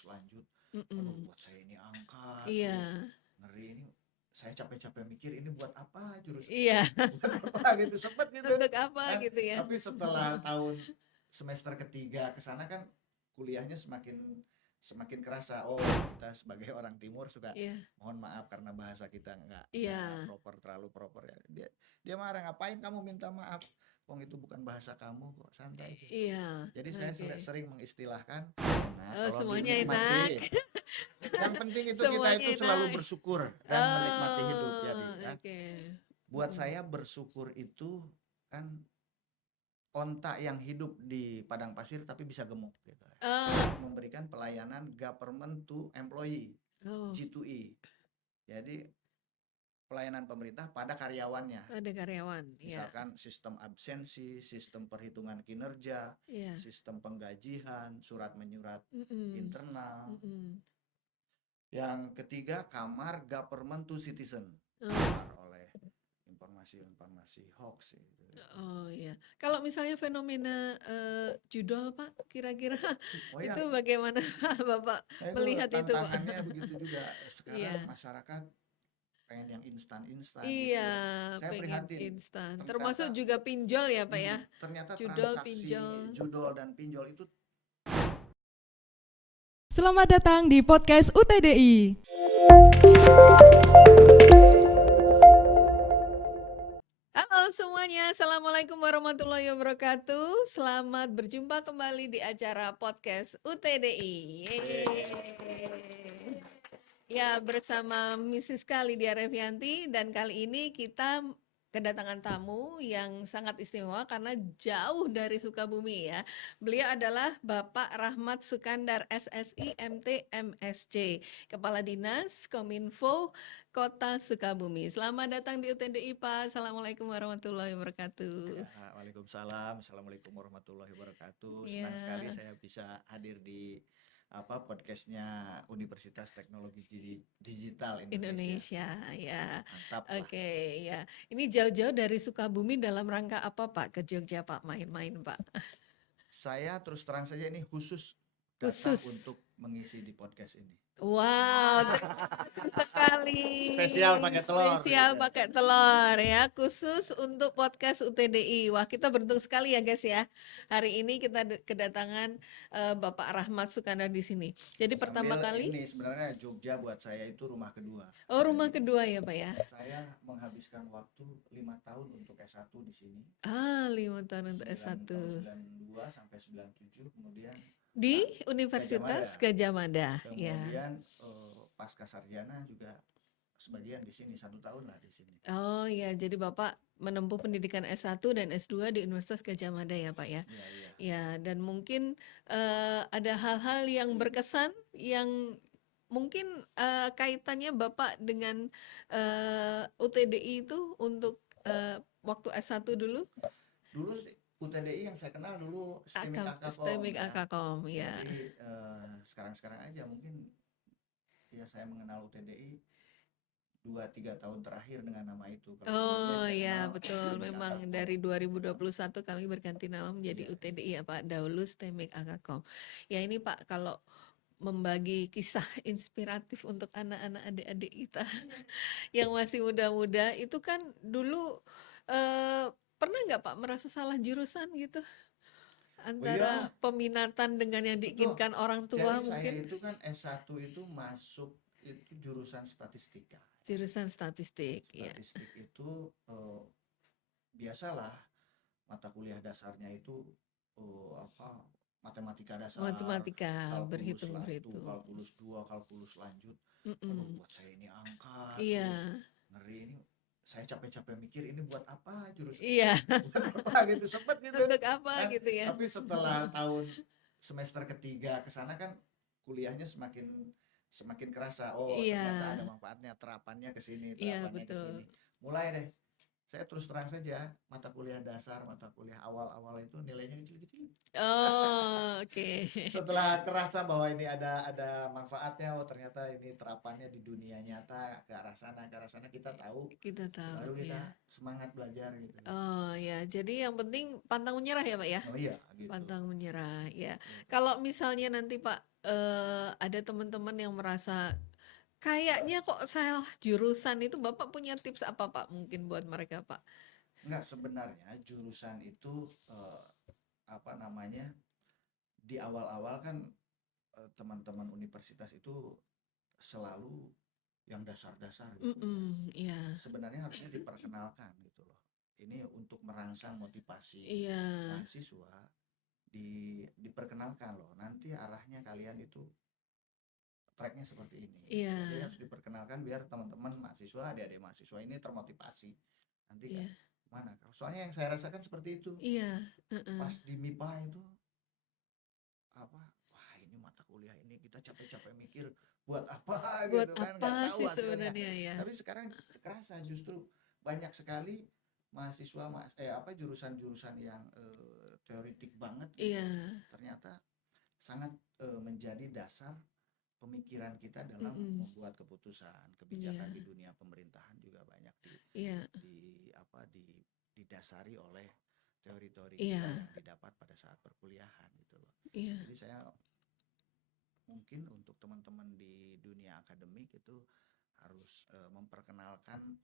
kalkulus lanjut. Aduh, Mm-mm. buat saya ini angka Iya, terus ngeri ini. Saya capek-capek mikir ini buat apa jurusan ini, iya. buat apa gitu, sempet gitu Untuk apa kan. gitu ya? Tapi setelah tahun semester ketiga ke sana kan kuliahnya semakin semakin kerasa. Oh, kita sebagai orang timur suka, Iya, mohon maaf karena bahasa kita nggak iya, proper, terlalu proper ya. Dia marah, ngapain kamu minta maaf? Wong itu bukan bahasa kamu kok, santai gitu. iya. Jadi saya Oke. sering mengistilahkan, nah Oh, tolong semuanya enak. dinikmati. Yang penting itu kita Semuanya itu selalu enak. bersyukur dan menikmati hidup. Jadi Oh, kan, oke. buat Mm-mm. saya bersyukur itu kan onta yang hidup di padang pasir tapi bisa gemuk gitu. Oh, Memberikan pelayanan government to employee, oh, G2E. Jadi pelayanan pemerintah pada karyawannya. ada karyawan. Ya, Misalkan sistem absensi, sistem perhitungan kinerja, iya. sistem penggajian, surat menyurat Mm-mm. internal. Mm-mm. Yang ketiga, kamar government to citizen. Oh, Oleh informasi-informasi hoax gitu. oh ya. Kalau misalnya fenomena judol, Pak, kira-kira Oh itu ya, bagaimana Bapak nah itu melihat itu, Pak? tantangannya begitu juga. Sekarang Iya. masyarakat pengen yang instan-instan gitu Iya, ya. Saya pengen prihatin, instan. Termasuk ternyata juga pinjol ya, Pak ya? ternyata Judol, transaksi pinjol. judol dan pinjol itu. Selamat datang di podcast UTDI. Halo semuanya, Assalamualaikum warahmatullahi wabarakatuh. Selamat berjumpa kembali di acara podcast UTDI. Yeay. Ya, bersama Mrs. Lydia Revianti, dan kali ini kita kedatangan tamu yang sangat istimewa karena jauh dari Sukabumi ya. Beliau adalah Bapak Rahmat Sukandar SSI MT MSC, Kepala Dinas Kominfo Kota Sukabumi. Selamat datang di UTDI Pak. Assalamualaikum warahmatullahi wabarakatuh. Ya, waalaikumsalam, assalamualaikum warahmatullahi wabarakatuh. Senang sekali Ya, saya bisa hadir di podcastnya Universitas Teknologi Digital Indonesia. Indonesia ya. Mantap lah. Oke ya. Ini jauh-jauh dari Sukabumi dalam rangka apa Pak ke Jogja Pak main-main Pak? Saya terus terang saja ini khusus datang Khusus. untuk mengisi di podcast ini. Wow, terima kasih sekali. Spesial pakai telur. Spesial pakai telur ya, khusus untuk podcast UTDI. Wah, kita beruntung sekali ya guys ya. Hari ini kita kedatangan Bapak Rahmat Sukandar di sini. Jadi pertama Sambil kali, ini sebenarnya Jogja buat saya itu rumah kedua. oh rumah Jadi kedua ya Pak ya. saya menghabiskan waktu 5 tahun untuk S1 di sini. Ah, 5 tahun untuk S1. Tahun 92 sampai 97, kemudian Di Gajah Mada. Universitas Gajah Mada, ya. Kemudian pasca sarjana juga sebagian di sini, 1 tahun lah di sini. Oh ya, jadi Bapak menempuh pendidikan S1 dan S2 di Universitas Gajah Mada ya Pak ya. Iya, iya. Ya, dan mungkin ada hal-hal yang berkesan yang mungkin kaitannya Bapak dengan UTDI itu untuk waktu S1 dulu. Dulu UTDI yang saya kenal dulu STEMIK Akam, Akakom STEMIK ya. Akakom, ya. Jadi sekarang-sekarang aja mungkin ya saya mengenal UTDI 2-3 tahun terakhir dengan nama itu. Kalau sebelumnya Oh saya ya, kenal betul. STEMIK Memang Akakom. dari 2021 kami berganti nama menjadi Iya. UTDI ya Pak, dahulu STEMIK Akakom. Ya ini Pak, kalau membagi kisah inspiratif untuk anak-anak adik-adik kita yang masih muda-muda, itu kan dulu pernah nggak Pak merasa salah jurusan gitu? Oh iya, Antara peminatan dengan yang betul. diinginkan orang Jadi tua saya mungkin? itu kan S1 itu masuk itu jurusan statistika. Jurusan statistik, ya. Statistik itu biasalah mata kuliah dasarnya itu matematika dasar, Matematika, kalkulus 1, berhitung-berhitung. kalkulus 2, kalkulus lanjut. Aduh, Mm-mm. buat saya ini angka Iya, terus ngeri ini. Saya capek-capek mikir ini buat apa jurusan ini, iya. buat apa gitu, sempet gitu Untuk apa kan. gitu ya? Tapi setelah tahun semester ketiga ke sana kan kuliahnya semakin semakin kerasa. Oh, Iya, ternyata ada manfaatnya, terapannya ke sini, iya terapannya ke betul. sini. Mulai deh saya terus terang saja, mata kuliah dasar, mata kuliah awal-awal itu nilainya kecil-kecil. Oh, oke. Setelah terasa bahwa ini ada manfaatnya, oh ternyata ini terapannya di dunia nyata, ke arah sana kita tahu, Kita tahu, baru kita ya. semangat belajar gitu. Oh ya, jadi yang penting pantang menyerah ya Pak ya? Oh iya, gitu. Pantang menyerah, ya. Gitu. Kalau misalnya nanti Pak, ada teman-teman yang merasa kayaknya kok salah jurusan itu, Bapak punya tips apa Pak mungkin buat mereka Pak? Enggak, sebenarnya jurusan itu apa namanya, di awal-awal kan teman-teman universitas itu selalu yang dasar-dasar gitu ya. Iya, Sebenarnya harusnya diperkenalkan gitu loh. Ini untuk merangsang motivasi iya, mahasiswa, diperkenalkan loh. Nanti arahnya kalian itu tracknya seperti ini. iya, Jadi harus diperkenalkan biar teman-teman mahasiswa, adik-adik mahasiswa ini termotivasi. Nanti kan iya, mana? Soalnya yang saya rasakan seperti itu. iya, heeh. Pas di MIPA itu apa? Wah, ini mata kuliah ini kita capek-capek mikir buat apa Buat gitu kan, apa nggak tahu sih hasilnya. sebenarnya ya? Tapi sekarang kerasa justru banyak sekali mahasiswa jurusan-jurusan yang teoritik banget gitu, Iya, ternyata sangat menjadi dasar pemikiran kita dalam mm-mm, membuat keputusan iya, kebijakan di dunia pemerintahan juga banyak iya, didasari oleh teori-teori kita iya, yang didapat pada saat perkuliahan gitu loh. iya, Jadi saya mungkin untuk teman-teman di dunia akademik itu harus memperkenalkan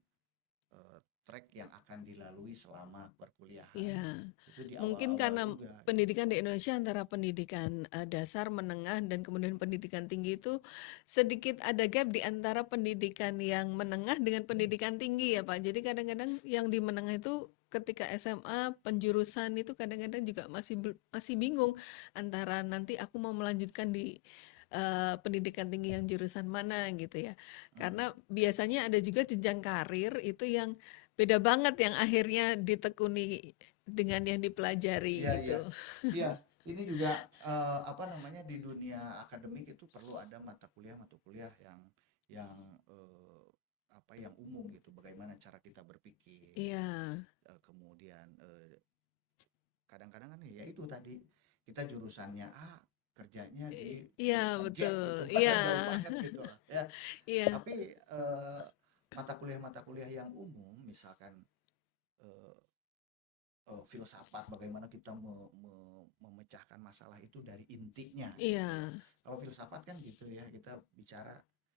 track yang akan dilalui selama perkuliahan. iya. Itu di Mungkin awal-awal karena juga. pendidikan di Indonesia antara pendidikan dasar, menengah, dan kemudian pendidikan tinggi itu sedikit ada gap di antara pendidikan yang menengah dengan pendidikan tinggi ya Pak. Jadi kadang-kadang yang di menengah itu ketika SMA penjurusan itu kadang-kadang juga masih bingung antara nanti aku mau melanjutkan di pendidikan tinggi yang jurusan mana gitu ya. Karena biasanya ada juga jenjang karir itu yang beda banget yang akhirnya ditekuni dengan yang dipelajari Iya, iya. gitu. Iya, ini juga apa namanya, di dunia akademik itu perlu ada mata kuliah yang yang umum gitu. Bagaimana cara kita berpikir. Iya, Kemudian kadang-kadang kan ya itu tadi kita jurusannya A, kerjanya di iya jurusan Z betul, gitu. iya, Jauh banget gitu lah ya. iya, Tapi mata kuliah yang umum misalkan eh, filsafat, bagaimana kita memecahkan masalah itu dari intinya gitu ya. iya, Kalau filsafat kan gitu ya, kita bicara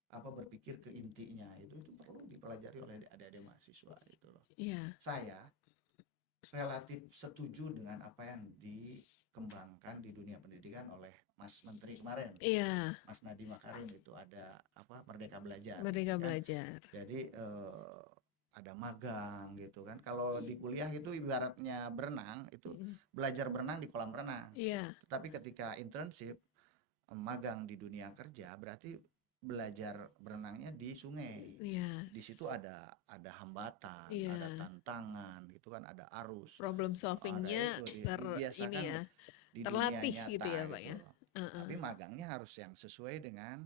berpikir ke intinya, itu perlu dipelajari oleh adik-adik mahasiswa gitu loh. iya, Saya relatif setuju dengan apa yang dikembangkan di dunia pendidikan oleh Mas Menteri kemarin, iya, Mas Nadiem Makarim, itu ada Merdeka Belajar Merdeka gitu kan. Belajar. Jadi ada magang gitu kan. Kalau di kuliah itu ibaratnya berenang, itu Mm, belajar berenang di kolam renang. Iya, Tetapi ketika internship, magang di dunia kerja, berarti belajar berenangnya di sungai. iya, Di situ ada hambatan, ada iya. tantangan gitu kan, ada arus, Problem ada solvingnya itu ini dibiasakan ya, di dunia terlatih gitu nyata ya Pak gitu ya. loh. Heeh, Tapi magangnya harus yang sesuai dengan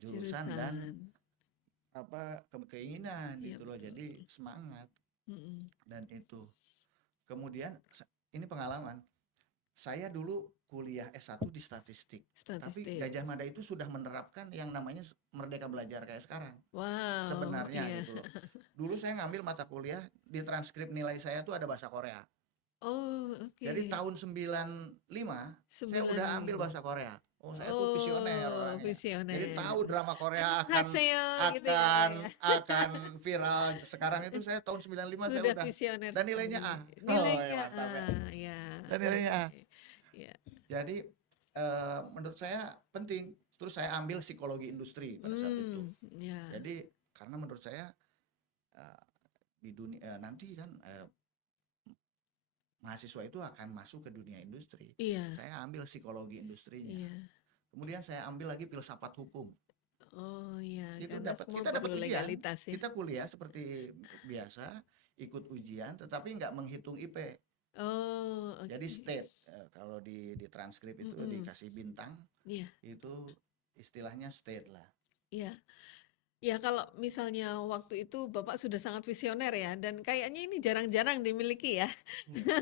jurusan dan jurusan, keinginan iya gitu loh. betul. Jadi semangat Mm-mm. dan itu. Kemudian ini pengalaman. Saya dulu kuliah S1 di statistik. Tapi Statistik. Gajah Mada itu sudah menerapkan yang namanya Merdeka Belajar kayak sekarang. Wow, Sebenarnya iya. gitu loh. Dulu saya ngambil mata kuliah, di transkrip nilai saya tuh ada bahasa Korea. Oh, Jadi oke. tahun 95 saya udah ambil 95. bahasa Korea. Oh, saya tuh visioner Oh, orangnya. Jadi visioner. tahu drama Korea Annyeonghaseyo gitu ya Pak akan ya. akan viral. Sekarang itu saya tahun 95 saya Sudah udah, visioner dan nilainya sekali. A. Oh, ya Nilainya mantap ya. ya. Dan nilainya A. Ya. Jadi menurut saya penting. Terus saya ambil psikologi industri pada saat itu. Ya. Jadi karena menurut saya di dunia nanti kan mahasiswa itu akan masuk ke dunia industri. Iya. Saya ambil psikologi industrinya. Iya. Kemudian saya ambil lagi filsafat hukum. Oh iya, Itu karena dapat, semua kita dapat perlu ujian. legalitas ya. Kita kuliah seperti biasa, ikut ujian, tetapi nggak menghitung IP. Oh, oke. Jadi state, kalau di transkrip itu dikasih bintang, Iya. itu istilahnya state lah. Iya. Ya kalau misalnya waktu itu Bapak sudah sangat visioner ya dan kayaknya ini jarang-jarang dimiliki ya. Iya.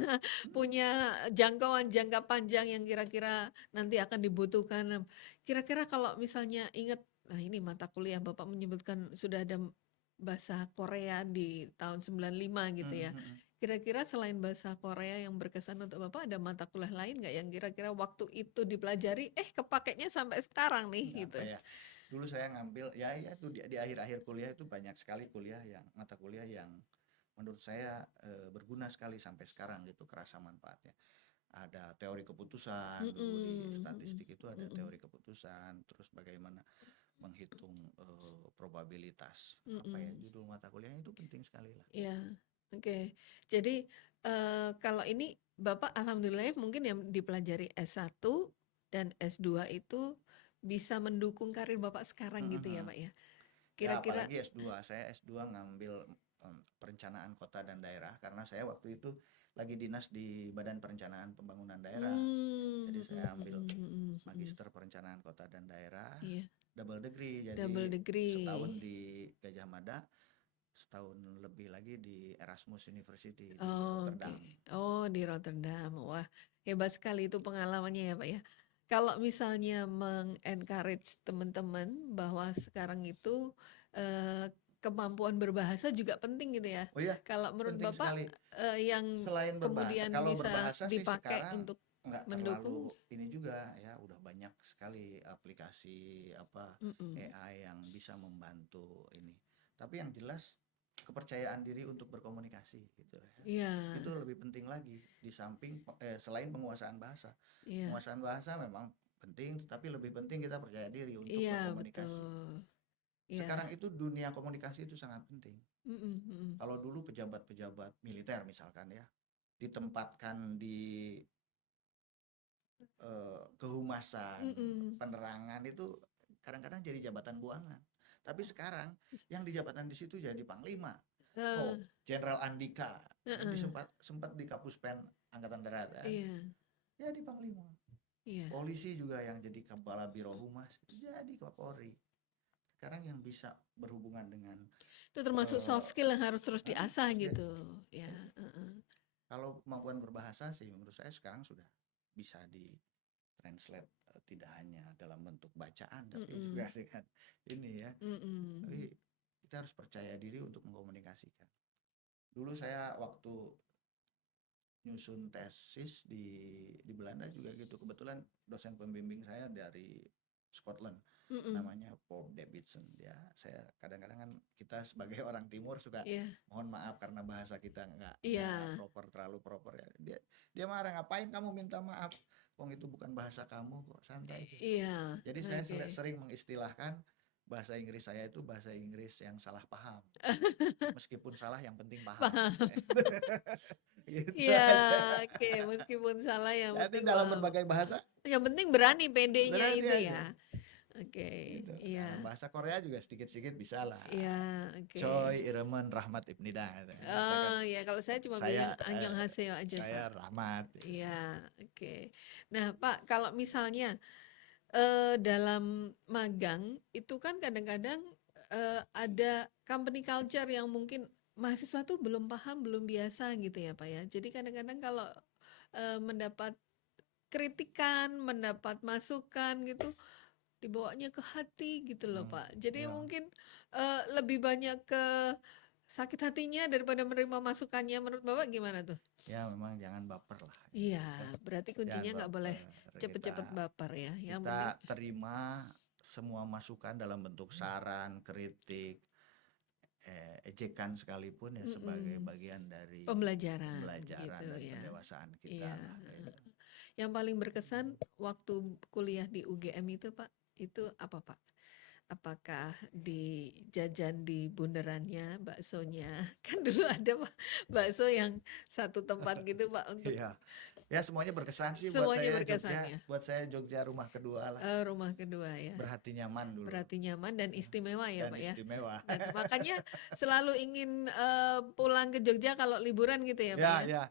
Punya jangkauan jangka panjang yang kira-kira nanti akan dibutuhkan. Kira-kira kalau misalnya ingat, nah ini mata kuliah Bapak menyebutkan sudah ada bahasa Korea di tahun 95 gitu ya. Mhm mhm. Kira-kira selain bahasa Korea yang berkesan untuk Bapak ada mata kuliah lain nggak yang kira-kira waktu itu dipelajari, kepakainya sampai sekarang nih gitu? Apa ya, dulu saya ngambil ya itu di akhir-akhir kuliah itu banyak sekali mata kuliah yang menurut saya, berguna sekali sampai sekarang gitu, kerasa manfaatnya. Ada teori keputusan, dulu di Mhm, mhm, statistik itu ada mhm, teori keputusan, terus bagaimana menghitung, probabilitas. Apa ya, mhm. judul mata kuliahnya itu penting sekali lah. Iya, oke. Jadi, kalau ini Bapak alhamdulillah mungkin yang dipelajari S1 dan S2 itu bisa mendukung karir Bapak sekarang Mhm gitu ya, mhm. Pak, ya? Ya Kira-kira apalagi S2, saya S2 ngambil, perencanaan kota dan daerah karena saya waktu itu lagi dinas di Badan Perencanaan Pembangunan Daerah. Jadi mmm, saya ambil mhm, mhm, mhm. Magister Perencanaan Kota dan Daerah, Iya, double degree. double Jadi setahun degree. di Gajah Mada, setahun lebih lagi di Erasmus University di Oke. Rotterdam. Oh, di Rotterdam. Wah, hebat sekali itu pengalamannya ya, Pak, ya. Kalau misalnya encourage teman-teman bahwa sekarang itu, kemampuan berbahasa juga penting gitu ya. Oh iya, Kalau menurut penting Bapak, sekali. yang Selain kemudian kalau bisa berbahasa sih dipakai sekarang untuk nggak mendukung terlalu ini juga ya, udah banyak sekali aplikasi apa mhm, AI yang bisa membantu ini. Tapi yang jelas kepercayaan diri untuk berkomunikasi gitu ya. iya, Itu lebih penting lagi di samping selain penguasaan bahasa. iya, Penguasaan bahasa memang penting, tapi lebih penting kita percaya diri untuk iya, berkomunikasi. betul. Iya, Sekarang itu dunia komunikasi itu sangat penting. mhm, mhm. Kalau dulu pejabat-pejabat militer misalkan ya, ditempatkan di kehumasan, Mhm. penerangan itu kadang-kadang jadi jabatan buangan. Tapi sekarang yang di jabatan di situ jadi panglima. Eee, Oh, Jenderal Andika, heeh, sempat sempat di Kapuspen Angkatan Darat kan, iya, jadi panglima. iya. Polisi juga yang jadi kepala Biro Humas jadi Kapolri. Sekarang yang bisa berhubungan dengan Itu termasuk eh, soft skill yang harus terus diasah gitu, soft skill. ya, heeh. Kalau kemampuan berbahasa sih menurut saya sekarang sudah bisa di-translate, tidak hanya dalam bentuk bacaan tapi juga Mhm, dengan ini ya. Tapi mhm, kita harus percaya diri untuk mengkomunikasikan. Dulu saya waktu nyusun tesis di Belanda juga gitu. Kebetulan dosen pembimbing saya dari Scotland, mhm, namanya Paul Davidson. Ya, saya kadang-kadang kan kita sebagai orang Timur suka iya, mohon maaf karena bahasa kita nggak iya, proper, terlalu proper ya. Dia marah, ngapain kamu minta maaf? Wong itu bukan bahasa kamu kok, santai. iya, Jadi saya oke. sering mengistilahkan bahasa Inggris saya itu bahasa Inggris yang salah paham. Meskipun salah yang penting paham. Paham, Gitu iya, aja. oke, meskipun salah yang Jadi penting dalam paham. berbagai bahasa Yang penting berani pedenya berani itu aja. ya, oke, Gitu. iya, Dalam bahasa Korea juga sedikit-sedikit bisa lah. iya, oke. Choi Ireman Rahmat Ibnida. Gitu. Misalkan Oh, ya kalau saya cuma saya bilang annyeonghaseyo aja, saya Pak. Rahmat. Iya, oke. Nah, Pak, kalau misalnya dalam magang itu kan kadang-kadang, ada company culture yang mungkin mahasiswa tuh belum paham, belum biasa gitu ya, Pak, ya. Jadi kadang-kadang kalau, mendapat kritikan, mendapat masukan gitu, dibawanya ke hati gitu loh, Hmm, Pak. Jadi ya. mungkin, lebih banyak ke sakit hatinya daripada menerima masukannya, menurut Bapak gimana tuh? Ya memang jangan baper lah. Iya, berarti Jangan kuncinya nggak boleh baper. Kita cepet-cepet baper ya, yang penting kita terima semua masukan dalam bentuk saran, kritik, ejekan sekalipun ya sebagai mhm, bagian dari pembelajaran pembelajaran gitu dan ya. pendewasaan kita Iya, lah. heeh. Yang paling berkesan waktu kuliah di UGM itu, Pak, itu apa, Pak? Apakah di jajan di bundarannya, baksonya? Kan dulu ada, Pak, bakso yang satu tempat gitu, Pak, untuk Iya. Ya semuanya berkesan sih semuanya berkesan ya? Buat saya Jogja rumah kedua lah. Rumah kedua ya, Berhati nyaman dulu berarti nyaman dan istimewa ya, dan Pak, ya? istimewa. Dan makanya selalu ingin, pulang ke Jogja kalau liburan gitu ya, Pak, Ya, ya? ya.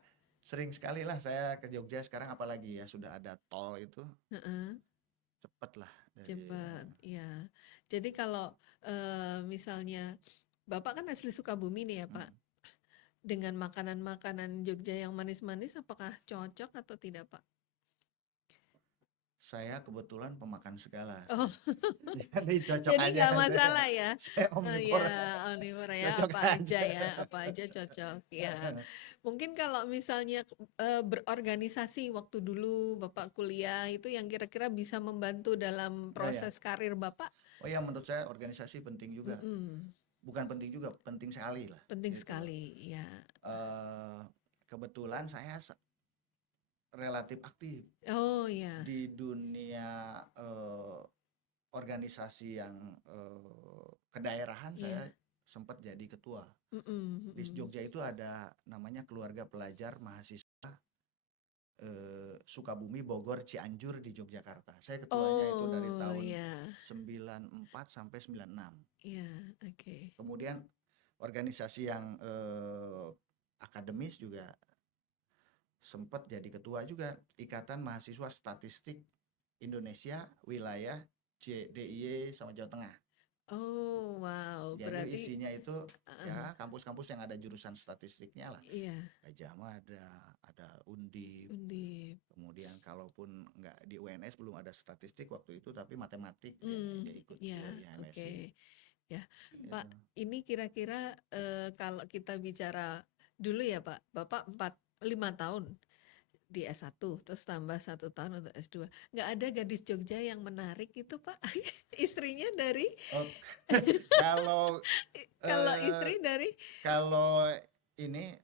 Sering sekali lah saya ke Jogja sekarang apalagi ya sudah ada tol itu Heeh. cepet lah Cepat, ya. Jadi kalau misalnya Bapak kan asli Sukabumi nih ya Pak, Hmm. dengan makanan-makanan Jogja yang manis-manis apakah cocok atau tidak Pak? Saya kebetulan pemakan segala. Oh, Jadi cocok jadi aja. nggak masalah ya? Saya Oh omnivora. ya, omnivora ya, Cocok apa aja ya, apa aja cocok ya. Mungkin kalau misalnya berorganisasi waktu dulu Bapak kuliah itu yang kira-kira bisa membantu dalam Ya, ya. proses karir Bapak? Oh ya, menurut saya organisasi penting juga. Mm-mm. Bukan penting juga, penting sekali lah. Penting Gitu. sekali, ya. Kebetulan saya relatif aktif Oh ya, di dunia organisasi yang kedaerahan. iya. Saya sempat jadi ketua. Mm-mm, Di mm-mm. Jogja itu ada namanya Keluarga Pelajar Mahasiswa Sukabumi, Bogor, Cianjur di Yogyakarta. Saya ketuanya itu dari Oh tahun ya, 94 sampai 96. iya, oke. Kemudian organisasi yang akademis juga sempat jadi ketua juga, Ikatan Mahasiswa Statistik Indonesia Wilayah DIY sama Jawa Tengah. Oh wow, Jadi berarti isinya itu uh, ya kampus-kampus yang ada jurusan statistiknya lah. iya, Gajah Mada, ada Undip. Undip. Kemudian kalaupun nggak di UNS belum ada statistik waktu itu, tapi matematik Hmm, dia ikut ya, juga di oke. HMSI. Ya, Gitu. Pak, ini kira-kira kalau kita bicara dulu ya Pak, Bapak 5 tahun di S1, terus tambah 1 tahun untuk S2. Nggak ada gadis Jogja yang menarik itu Pak? Istrinya dari, Oh, kalau kalau eh, istri dari, kalau ini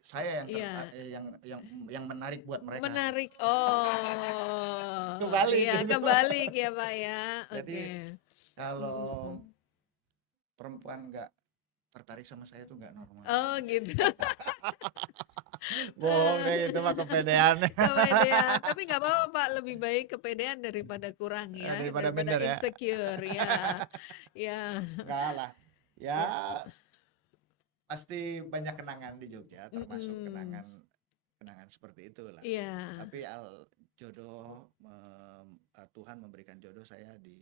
saya yang iya, yang menarik buat mereka. menarik. Oh, Kebalik iya, gitu. kebalik ya Pak ya. Jadi Oke. kalau Mm-mm. perempuan nggak tertarik sama saya tuh nggak normal. Oh gitu. Bohong deh, itu mah kepedean. Kepedean, tapi nggak apa-apa Pak, lebih baik kepedean daripada kurang ya, Daripada daripada minder ya. insecure ya, ya, Enggak lah. Ya ya. pasti banyak kenangan di Jogja, termasuk Mm-mm. kenangan seperti itulah. Iya. Tapi jodoh Tuhan memberikan jodoh saya di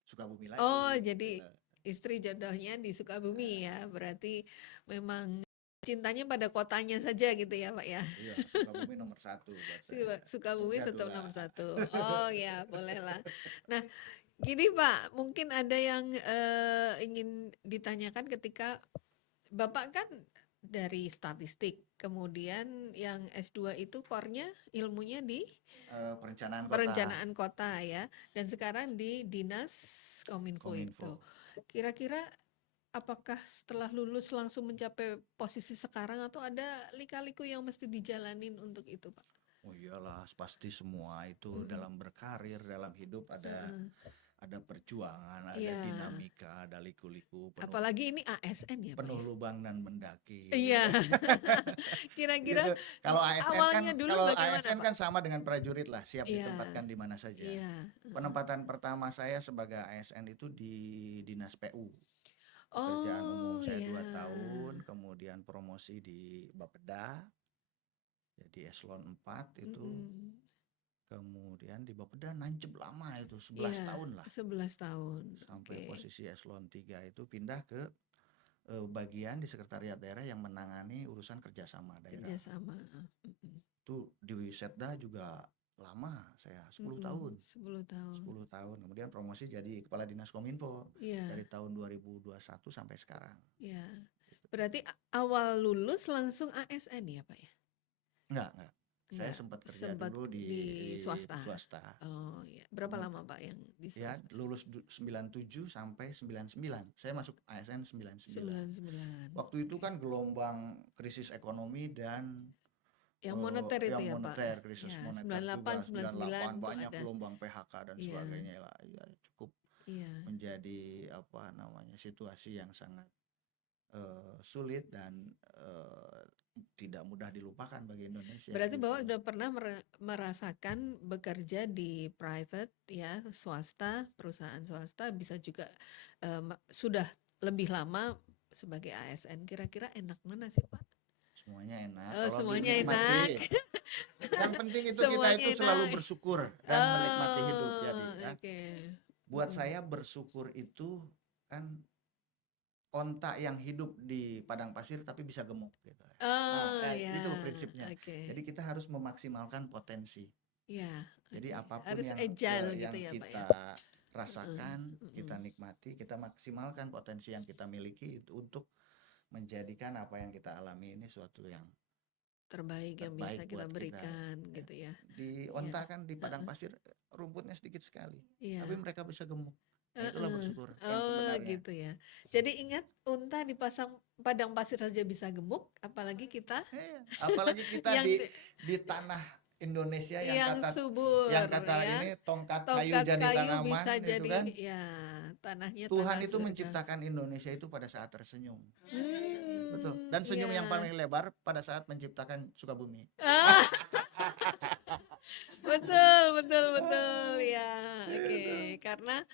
Sukabumi lagi. Oh jadi Gitu. istri jodohnya di Sukabumi ya, berarti memang cintanya pada kotanya saja gitu ya Pak ya. Iya, Sukabumi nomor 1 buat saya. Sukabumi Jogja tetap 2. nomor 1. Oh ya, bolehlah. Nah, gini Pak, mungkin ada yang ingin ditanyakan ketika Bapak kan dari statistik, kemudian yang S2 itu core-nya ilmunya di Perencanaan kota. perencanaan kota ya, dan sekarang di Dinas Kominfo itu. Kominfo. Kira-kira apakah setelah lulus langsung mencapai posisi sekarang atau ada lika-liku yang mesti dijalanin untuk itu, Pak? Oh iyalah, pasti semua itu dalam berkarir, dalam hidup ada perjuangan, ada Iya. dinamika, ada liku-liku, Apalagi ini ASN ya, Pak penuh ya? lubang dan mendaki. Iya. Kira-kira Gitu. Kalau ASN kan, awalnya dulu kalau bagaimana, ASN Pak? kan sama dengan prajurit lah, siap Iya. ditempatkan di mana saja. Iya. Penempatan pertama saya sebagai ASN itu di Dinas PU. Pekerjaan umum saya 2 tahun, kemudian promosi di Bapeda, jadi eselon 4 itu. Kemudian di Bapeda nancep lama itu, 11 tahun lah. 11 tahun. Sampai Oke. posisi eselon 3 itu pindah ke bagian di sekretariat daerah yang menangani urusan kerjasama daerah. Kerjasama. Itu di Setda juga lama saya, 10 tahun. 10 tahun. 10 tahun. Kemudian promosi jadi Kepala Dinas Kominfo Iya. dari tahun 2021 sampai sekarang. Iya. Berarti awal lulus langsung ASN ya, Pak ya? Enggak. Saya Enggak, sempat kerja sempat dulu di swasta. Oh iya. Berapa lama Pak yang di Ya, swasta? lulus 97 sampai 99. Saya masuk ASN 99. 99. Waktu itu kan gelombang krisis ekonomi dan Yang moneter itu yang ya, moneter, Pak? krisis Ya, moneter 98, juga. 99 tuh Banyak ada. gelombang PHK dan Iya. sebagainya lah. Ya, cukup Iya. menjadi situasi yang sangat sulit dan tidak mudah dilupakan bagi Indonesia. Berarti gitu. Bapak sudah pernah merasakan bekerja di private ya, swasta, perusahaan swasta, bisa juga sudah lebih lama sebagai ASN. Kira-kira enak mana sih Pak? Semuanya enak. Oh, Kalau semuanya dinikmati, enak. Yang penting itu kita Semuanya itu selalu enak. bersyukur dan menikmati hidup. Oh, Jadi ya, oke. buat Mm-mm. saya bersyukur itu kan onta yang hidup di padang pasir tapi bisa gemuk gitu. Oh, ya, Itu prinsipnya. oke. Jadi kita harus memaksimalkan potensi. Ya, Jadi oke. apapun Harus yang agile gitu yang ya, Pak ya. kita Heeh, rasakan, kita mm-mm. nikmati, kita maksimalkan potensi yang kita miliki itu untuk menjadikan apa yang kita alami ini suatu yang Terbaik yang bisa terbaik kita buat kita. berikan Ya. gitu ya. Di Iya. onta kan di padang Heeh, pasir rumputnya sedikit sekali, tapi iya. mereka bisa gemuk. Nah, itulah Heeh. bersyukur yang Oh, sebenarnya. gitu ya. Jadi ingat, unta dipasang padang pasir saja bisa gemuk, apalagi kita Iya. Apalagi kita yang di tanah Indonesia yang yang subur kata ya. ini tongkat kayu Tongkat jadi kayu tanaman bisa gitu jadi kan. ya, tanahnya Tuhan tanah itu surga. menciptakan Indonesia itu pada saat tersenyum. Betul. Dan senyum yang Iya. paling lebar pada saat menciptakan Sukabumi. Ah, betul, betul, betul ya. Oke, karena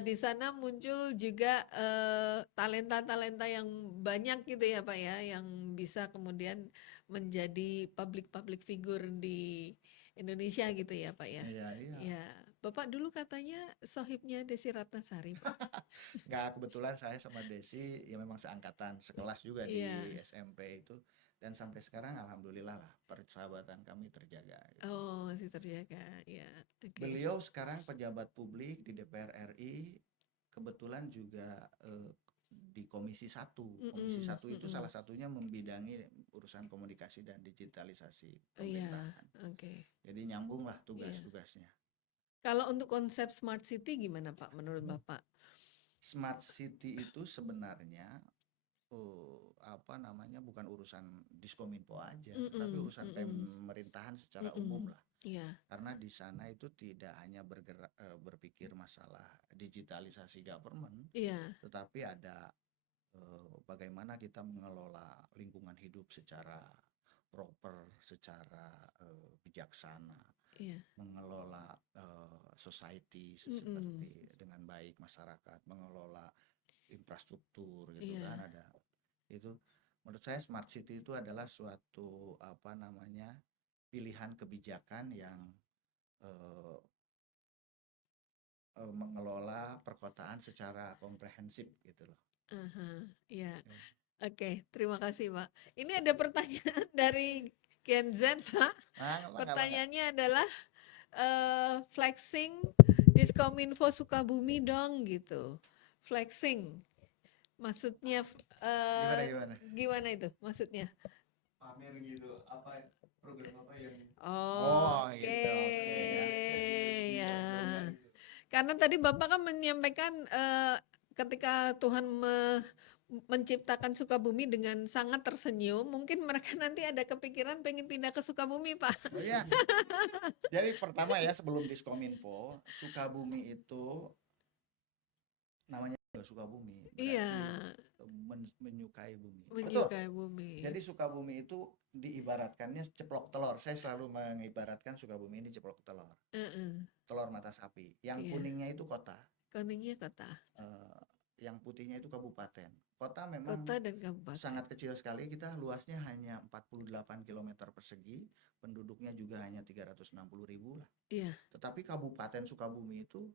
di sana muncul juga talenta-talenta yang banyak gitu ya Pak ya, yang bisa kemudian menjadi public figure di Indonesia gitu ya Pak ya. Iya, iya. Ya, Bapak dulu katanya sohibnya Desi Ratnasari, Pak. Nggak, kebetulan saya sama Desi ya memang seangkatan, sekelas juga Iya. di SMP itu. Dan sampai sekarang alhamdulillah lah persahabatan kami terjaga. Gitu. Oh, masih terjaga. Ya, oke. Beliau sekarang pejabat publik di DPR RI, kebetulan juga di Komisi 1. Komisi 1 itu salah satunya membidangi urusan komunikasi dan digitalisasi Iya, pemerintahan. oke. Jadi nyambung lah Iya. tugas-tugasnya. Kalau untuk konsep smart city gimana Pak menurut Bapak? Smart city itu sebenarnya apa namanya bukan urusan Diskominfo aja, tetapi urusan pemerintahan secara umum lah. Iya. Karena di sana itu tidak hanya berpikir masalah digitalisasi government, Iya. tetapi ada bagaimana kita mengelola lingkungan hidup secara proper, secara bijaksana, Iya. mengelola society seperti dengan baik, masyarakat, mengelola infrastruktur gitu Iya. kan ada. Itu menurut saya smart city itu adalah suatu apa namanya pilihan kebijakan yang mengelola perkotaan secara komprehensif gitu loh. Iya. Oke, terima kasih Pak. Ini ada pertanyaan dari Gen Z Pak. Pertanyaannya adalah flexing Diskominfo Sukabumi dong gitu. Flexing. Maksudnya gimana itu maksudnya? Pamer gitu, apa program apa yang Oke, gitu, ya. Karena tadi Bapak kan menyampaikan ketika Tuhan menciptakan Sukabumi dengan sangat tersenyum, mungkin mereka nanti ada kepikiran pengen pindah ke Sukabumi, Pak. Iya. Jadi pertama ya sebelum Diskominfo, Sukabumi itu namanya Sukabumi. Iya. Menyukai bumi. Menyukai bumi. Jadi Sukabumi itu diibaratkannya ceplok telur. Saya selalu mengibaratkan Sukabumi ini ceplok telur. Telur mata sapi. Yang kuningnya itu kota. Kuningnya kota. Yang putihnya itu kabupaten. Kota memang kota dan kabupaten. Sangat kecil sekali. Kita luasnya hanya 48 km persegi. Penduduknya juga hanya 360.000 lah. Iya. Tetapi Kabupaten Sukabumi itu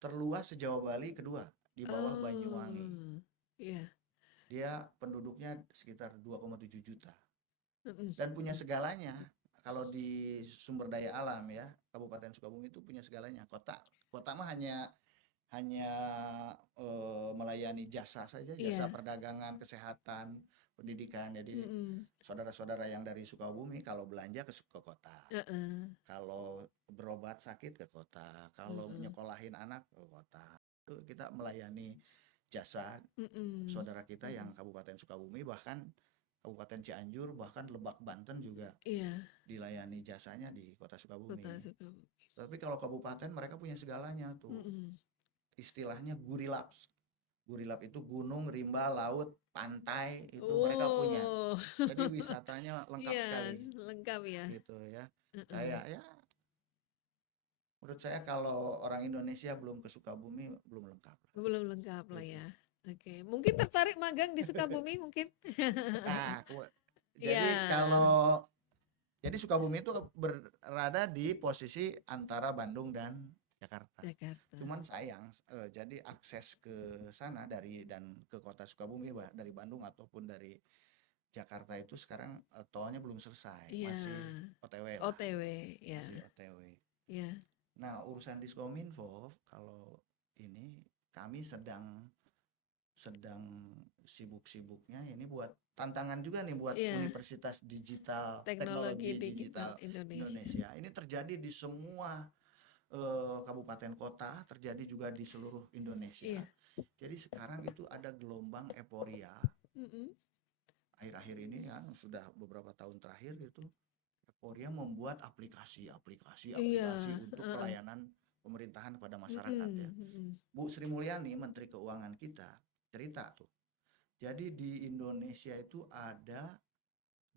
terluas se-Jawa Bali kedua di bawah Banyuwangi. Iya. Dia penduduknya sekitar 2,7 juta. Dan punya segalanya. Kalau di sumber daya alam ya, Kabupaten Sukabumi itu punya segalanya. Kota mah hanya melayani jasa saja, jasa perdagangan, kesehatan, pendidikan. Jadi saudara-saudara yang dari Sukabumi kalau belanja ke kota, kalau berobat sakit ke kota, kalau nyekolahin anak ke kota. Itu kita melayani jasa saudara kita yang Kabupaten Sukabumi, bahkan Kabupaten Cianjur, bahkan Lebak Banten juga dilayani jasanya di Kota Sukabumi. Tapi kalau kabupaten mereka punya segalanya tuh. Istilahnya Gurilap. Gurilap itu gunung, rimba, laut, pantai itu mereka punya. Jadi wisatanya lengkap sekali. Lengkap ya. Gitu ya. Kayak ya menurut saya kalau orang Indonesia belum ke Sukabumi belum lengkap. Belum lengkap lah ya. Oke, mungkin tertarik magang di Sukabumi mungkin. Nah, jadi kalau Jadi Sukabumi itu berada di posisi antara Bandung dan Jakarta. Jakarta. Cuman sayang, jadi akses ke sana ke kota Sukabumi dari Bandung ataupun dari Jakarta itu sekarang tolnya belum selesai, Iya. masih OTW lah, OTW, ya. masih OTW. Ya. Nah, urusan Diskominfo kalau ini kami sedang sibuk-sibuknya ini buat tantangan juga nih buat Iya. Universitas Digital Teknologi Teknologi Digital Digital Indonesia. Indonesia. Ini terjadi di semua kabupaten kota, terjadi juga di seluruh Indonesia. Iya. Jadi sekarang itu ada gelombang euforia Mm-mm. akhir-akhir ini kan sudah beberapa tahun terakhir itu euforia membuat aplikasi Iya. untuk Heeh. pelayanan pemerintahan kepada masyarakat ya. Mm-mm. Bu Sri Mulyani, Menteri Keuangan kita, cerita tuh. Jadi di Indonesia itu ada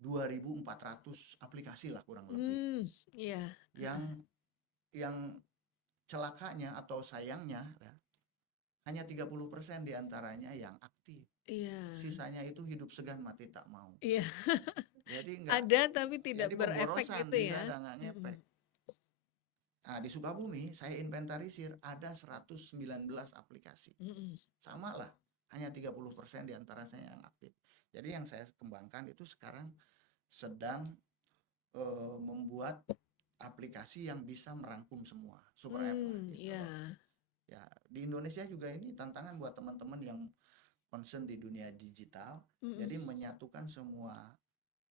2.400 aplikasi lah kurang lebih. Iya. Yang celakanya atau sayangnya ya, hanya 30% diantaranya yang aktif. Iya. Sisanya itu hidup segan mati tak mau. Iya. Jadi enggak, Ada tapi tidak jadi berefek pemborosan itu bisa ya. ada nggak ngepek. Nah, di Sukabumi saya inventarisir ada 119 aplikasi. Mm-mm. Sama lah, hanya 30% diantaranya yang aktif. Jadi yang saya kembangkan itu sekarang sedang membuat aplikasi yang bisa merangkum semua, super app lah gitu Iya. loh. Ya, di Indonesia juga ini tantangan buat teman-teman yang concern di dunia digital. Mm-mm. Jadi menyatukan semua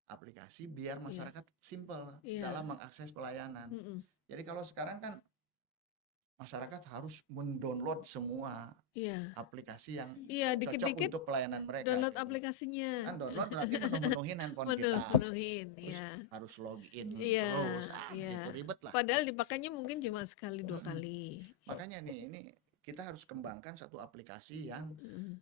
aplikasi biar masyarakat simple Iya. dalam mengakses pelayanan. Mm-mm. Jadi kalau sekarang kan masyarakat harus mendownload semua Iya. aplikasi yang Iya, cocok dikit-dikit untuk pelayanan mereka. download gitu. aplikasinya. Kan download berarti menuhin handphone kita. Menuhin, Terus ya. harus login Iya, terus, iya. gitu ribet lah. Padahal dipakainya mungkin cuma sekali dua Mm-mm. kali. Makanya ini kita harus kembangkan satu aplikasi yang Mm.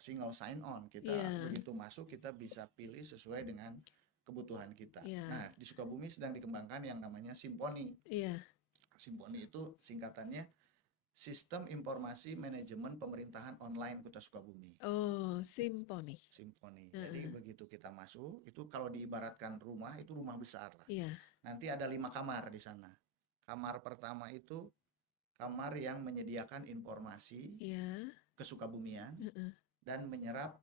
single sign on. Kita Iya. begitu masuk kita bisa pilih sesuai dengan kebutuhan kita. Iya. Nah, di Sukabumi sedang dikembangkan yang namanya Simponi. Iya. Simponi itu singkatannya Sistem Informasi Manajemen Pemerintahan Online Kota Sukabumi. Oh, Simponi. Simponi. Jadi begitu kita masuk, itu kalau diibaratkan rumah, itu rumah besar lah. Iya. Nanti ada 5 kamar di sana. Kamar pertama itu kamar yang menyediakan informasi Iya. kesukabumian Heeh. dan menyerap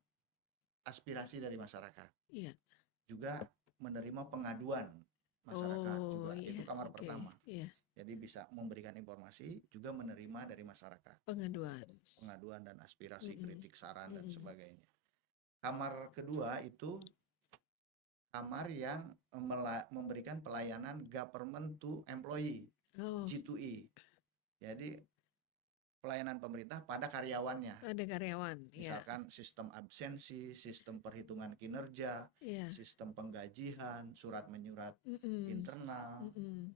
aspirasi dari masyarakat. Iya. Juga menerima pengaduan masyarakat Oh, juga. iya. Itu kamar Oke. pertama. Iya. Jadi bisa memberikan informasi, juga menerima dari masyarakat. Pengaduan Dan aspirasi, Mm-mm. kritik, saran, dan Mm-mm. sebagainya. Kamar kedua itu kamar yang memberikan pelayanan government to employee, Oh, G2E. Jadi pelayanan pemerintah pada karyawannya. ada karyawan. Iya. Misalkan sistem absensi, sistem perhitungan kinerja, Iya. sistem penggajian, surat menyurat Mm-mm. internal. Mm-mm.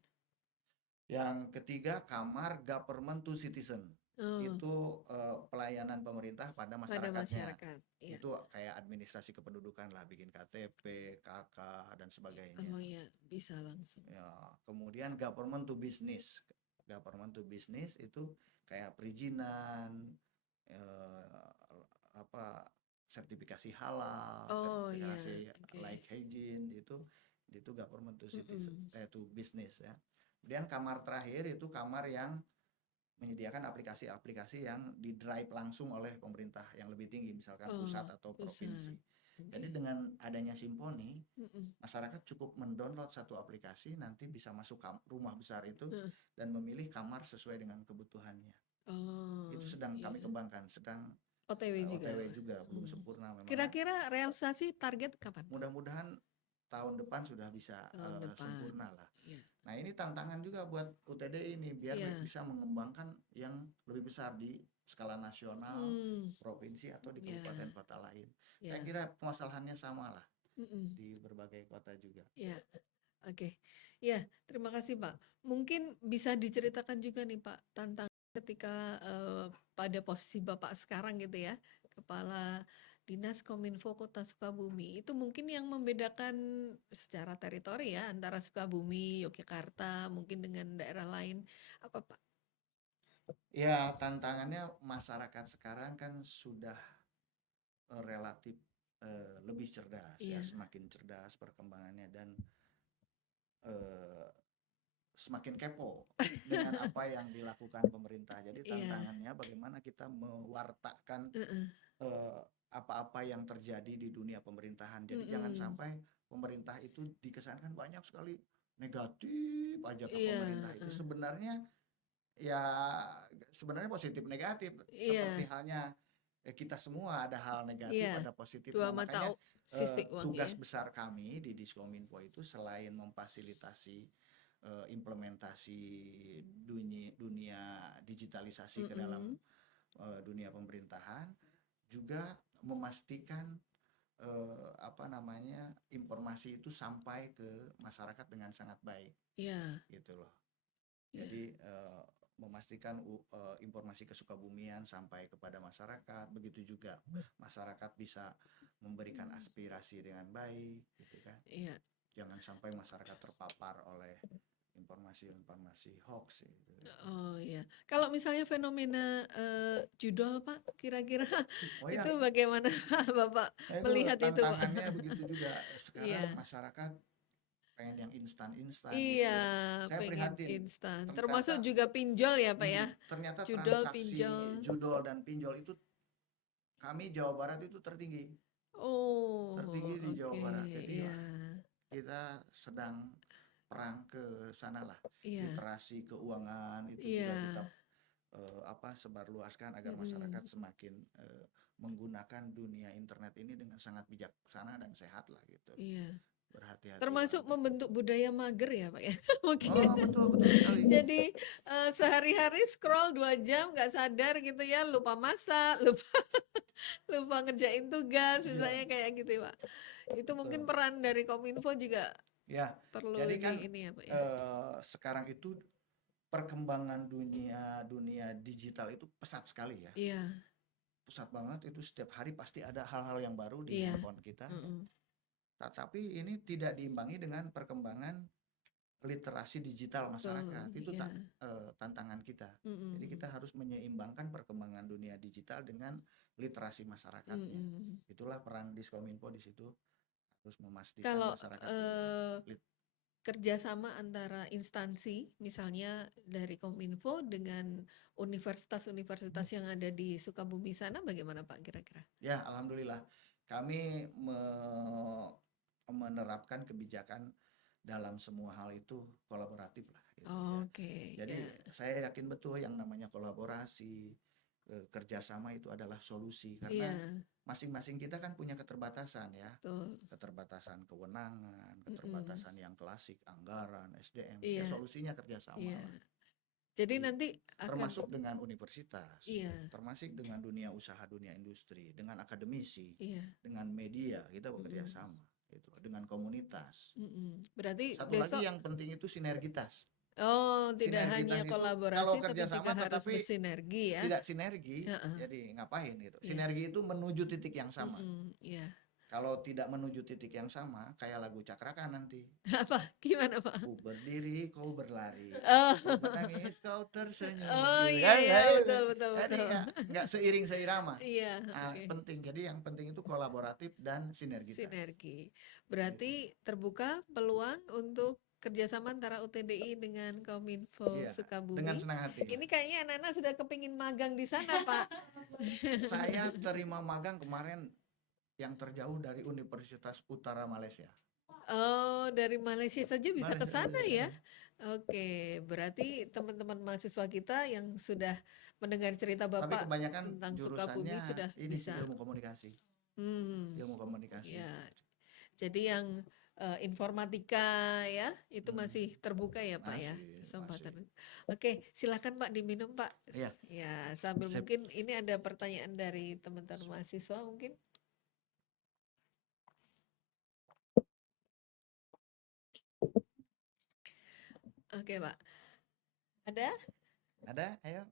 Yang ketiga kamar government to citizen. Oh, Itu pelayanan pemerintah pada pada masyarakatnya. masyarakat. Iya. Itu kayak administrasi kependudukan lah, bikin KTP, KK, dan sebagainya. Oh iya, bisa langsung. Ya, kemudian government to business. Government to business itu kayak perizinan, sertifikasi halal, Oh iya, sertifikasi oke. like hygiene, itu government to citizen, Mm-mm. to business ya. Kemudian kamar terakhir itu kamar yang menyediakan aplikasi-aplikasi yang di-drive langsung oleh pemerintah yang lebih tinggi, misalkan Oh, pusat atau pusat. provinsi. Oke. Jadi dengan adanya Simponi, Mm-mm. masyarakat cukup mendownload satu aplikasi, nanti bisa masuk rumah besar itu dan memilih kamar sesuai dengan kebutuhannya. Oh, Itu sedang kami iya. kembangkan, sedang OTW juga. OTW juga, belum Hmm. sempurna memang. Kira-kira realisasi target kapan? Mudah-mudahan tahun depan sudah bisa Tahun depan. sempurna lah. Iya. Nah, ini tantangan juga buat UTD ini biar Iya. bisa mengembangkan yang lebih besar di skala nasional, provinsi atau di Iya. kabupaten kota lain. Iya. Saya kira permasalahannya sama lah Mm-mm. di berbagai kota juga. Ya, oke. Ya, terima kasih Pak. Mungkin bisa diceritakan juga nih Pak, tantangan ketika pada posisi Bapak sekarang gitu ya, Kepala Dinas Kominfo Kota Sukabumi, itu mungkin yang membedakan secara teritori ya, antara Sukabumi, Yogyakarta, mungkin dengan daerah lain, apa Pak? Ya, tantangannya masyarakat sekarang kan sudah relatif lebih cerdas ya, Iya. semakin cerdas perkembangannya dan eh, semakin kepo dengan apa yang dilakukan pemerintah. Jadi Iya. tantangannya bagaimana kita mewartakan Heeh. eh, apa-apa yang terjadi di dunia pemerintahan. Jadi jangan Mm-mm. sampai pemerintah itu dikesankan banyak sekali negatif aja ke Iya. pemerintah. Itu sebenarnya ya sebenarnya positif negatif Iya. seperti halnya kita semua ada hal negatif, Iya. ada Dua positifnya. mata Makanya sisi uang tugas ya. besar kami di Diskominfo itu selain memfasilitasi implementasi dunia digitalisasi ke dalam Mm-mm. dunia pemerintahan, juga memastikan apa namanya informasi itu sampai ke masyarakat dengan sangat baik, Iya. gitu loh. Iya. Jadi memastikan informasi kesukabumian sampai kepada masyarakat, begitu juga masyarakat bisa memberikan aspirasi dengan baik, gitu kan. Iya. Jangan sampai masyarakat terpapar oleh informasi-informasi hoax gitu. Oh iya. Kalau misalnya fenomena judol Pak, kira-kira Oh ya, itu bagaimana Bapak nah itu melihat itu Pak? tantangannya begitu juga. Sekarang Iya. masyarakat pengen yang instan-instan gitu Iya, ya. Saya pengen prihatin. instan. Ternyata Termasuk juga pinjol ya Pak ya. ternyata Judol, transaksi pinjol. judol dan pinjol itu kami Jawa Barat itu tertinggi Oh, di Jawa oke. Barat. Jadi Iya. wah, kita sedang perang ke sana lah. Iya. Literasi keuangan itu Iya. juga kita sebarluaskan agar masyarakat Mm-mm. semakin menggunakan dunia internet ini dengan sangat bijaksana dan sehat lah gitu. Iya. Berhati-hatilah Termasuk untuk membentuk budaya mager ya Pak ya. Mungkin. oh betul sekali. Jadi sehari-hari scroll 2 jam nggak sadar gitu ya, lupa masak, lupa ngerjain tugas, Iya, misalnya kayak gitu Pak. Itu mungkin betul. peran dari Kominfo juga Ya, perlu jadi kan ini ya Pak ya. sekarang itu perkembangan dunia digital itu pesat sekali ya. Iya, Pesat banget, itu setiap hari pasti ada hal-hal yang baru di iya. handphone kita. Mm-mm. Tapi ini tidak diimbangi dengan perkembangan literasi digital masyarakat. Betul, Itu iya. tantangan kita. Mm-mm. Jadi kita harus menyeimbangkan perkembangan dunia digital dengan literasi masyarakatnya. Mm-mm. Itulah peran Diskominfo di situ, harus memastikan Kalau masyarakat kerjasama antara instansi, misalnya dari Kominfo dengan universitas-universitas yang ada di Sukabumi sana, bagaimana Pak kira-kira? ya alhamdulillah kami menerapkan kebijakan dalam semua hal itu kolaboratif lah gitu ya. Oke, Jadi ya, saya yakin betul yang namanya kolaborasi, kerjasama itu adalah solusi iya, karena masing-masing kita kan punya keterbatasan ya, betul. keterbatasan kewenangan, Mm-mm. keterbatasan yang klasik, anggaran, SDM, Iya, ya solusinya kerjasama iya. lah. Jadi Jadi, nanti akan, termasuk dengan universitas, iya, termasuk dengan dunia usaha, dunia industri, dengan akademisi, iya. dengan media kita bekerja Mm-mm. sama, gitu, dengan komunitas. Mm-mm. Berarti Satu besok, lagi yang penting itu sinergitas. oh tidak hanya Sinergitas itu kalau kolaborasi, tapi kerjasama juga harus tetapi bersinergi ya. tidak sinergi, Heeh. jadi ngapain gitu. Iya. Sinergi itu menuju titik yang sama. Mm-mm. Iya. Kalau tidak menuju titik yang sama, kayak lagu Cakrakan nanti. Apa? Gimana Pak? Ku berdiri, kau berlari. Oh, Ku menangis, kau tersenyum. oh Gitu iya, kan? iya, Nah, itu. betul, betul, Jadi betul. nggak seiring seirama. Iya, Nah, oke. penting. Jadi yang penting itu kolaboratif dan sinergitas. Sinergi. Berarti terbuka peluang untuk kerjasama antara UTDI dengan Kominfo Iya, dengan Sukabumi. senang hati. Ini kayaknya anak-anak sudah kepingin magang di sana, Pak. Saya terima magang kemarin yang terjauh dari Universitas Utara Malaysia. Oh, dari Malaysia saja bisa ke Malaysia, sana iya. ya? Oke, berarti teman-teman mahasiswa kita yang sudah mendengar cerita Tapi Bapak kebanyakan tentang Sukabumi jurusannya sudah ini sih bisa. ilmu komunikasi. Hmm, Ilmu komunikasi. ya. Jadi yang informatika ya, itu Hmm. masih terbuka ya Pak ya, Masih, kesempatan. Oke, silakan Pak diminum Pak. Iya. Ya, sambil Sip. mungkin ini ada pertanyaan dari teman-teman mahasiswa mungkin. Oke Pak. Ada? Ada? Ayo.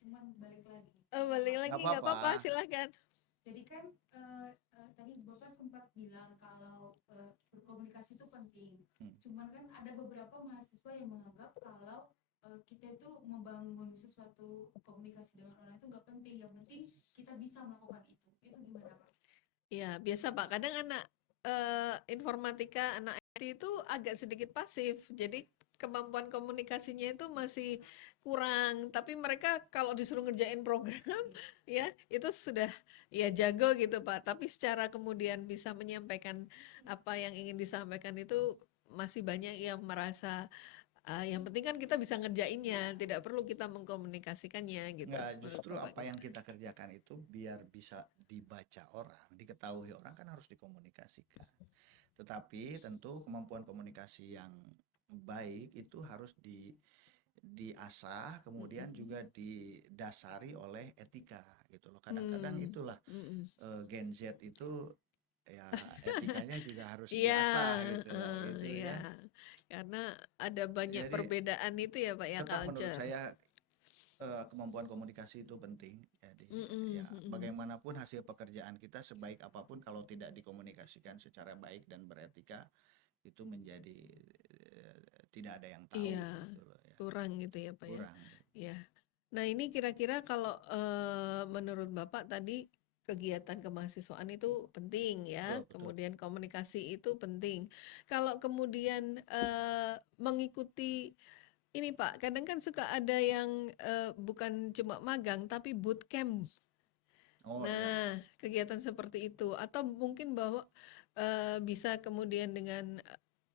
Cuman balik lagi. Oh, balik lagi nggak apa-apa, silakan. Jadi kan tadi Bapak sempat bilang kalau berkomunikasi itu penting. Cuman kan ada beberapa mahasiswa yang menganggap kalau kita itu membangun sesuatu komunikasi dengan orang itu nggak penting. Yang penting kita bisa melakukan itu. Itu gimana Pak? Ya, biasa Pak. Kadang anak informatika, anak itu agak sedikit pasif. Jadi kemampuan komunikasinya itu masih kurang. Tapi mereka kalau disuruh ngerjain program ya itu sudah ya jago gitu Pak. Tapi secara kemudian bisa menyampaikan apa yang ingin disampaikan itu masih banyak yang merasa yang penting kan kita bisa ngerjainnya, tidak perlu kita mengkomunikasikannya gitu. Enggak, Menurut justru Bapak apa yang gimana? kita kerjakan itu biar bisa dibaca orang, diketahui orang kan harus dikomunikasikan. Tetapi tentu kemampuan komunikasi yang baik itu harus diasah, kemudian Mm-mm. juga didasari oleh etika gitu loh. Kadang-kadang Hmm, itulah mm-mm. Gen Z itu ya etikanya juga harus Iya, diasah gitu loh, gitu iya. ya. Karena ada banyak Jadi perbedaan itu ya Pak ya tetap menurut culture. saya kemampuan komunikasi itu penting. Jadi Mm-mm, ya mm-mm. bagaimanapun hasil pekerjaan kita sebaik apapun kalau tidak dikomunikasikan secara baik dan beretika itu menjadi tidak ada yang tahu Iya, gitu loh ya. kurang gitu ya Pak ya. Kurang. Iya. Nah ini kira-kira kalau menurut Bapak tadi kegiatan kemahasiswaan itu penting ya, Betul, betul. kemudian komunikasi itu penting. Kalau kemudian mengikuti ini Pak, kadang kan suka ada yang bukan cuma magang tapi bootcamp. Oh ya, Nah, kegiatan seperti itu atau mungkin bahwa bisa kemudian dengan